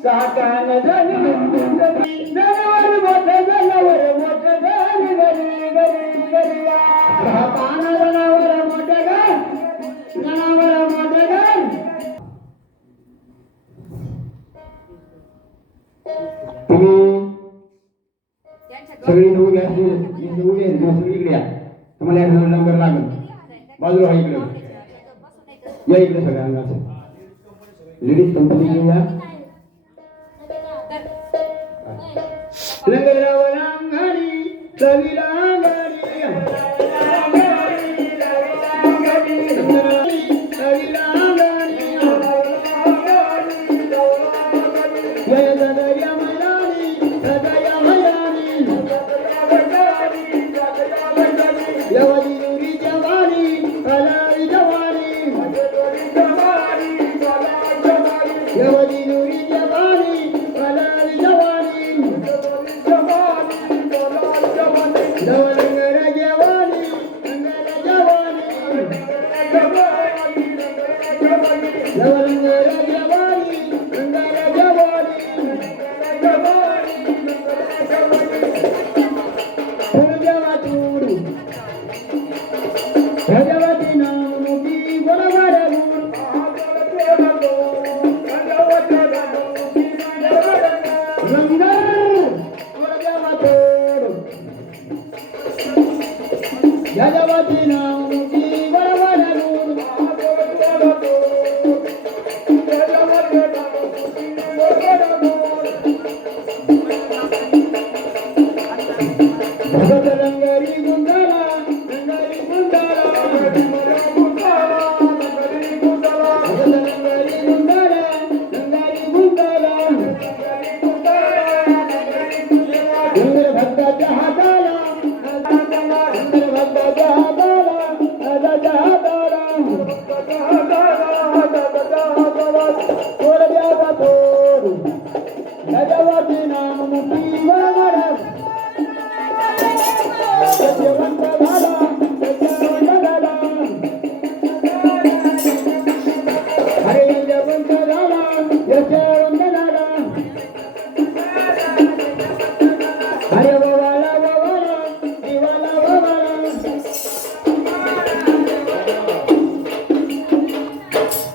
साकान झाली जनावर मोठं जनावर मोठं झाली गरी गरी गरीला पाना जनावर मोठं घर जनावर मोठं घर तुम्ही सगळी उभी असली उभी आहे सगळी इकडे या तुम्हाला एक नंबर लागेल बाजूला इकडे या इकडे सगळ्या अंगाचं लेडीज कंपनी घेऊया लंगरावरांगारी चवीलांगारी हरे जय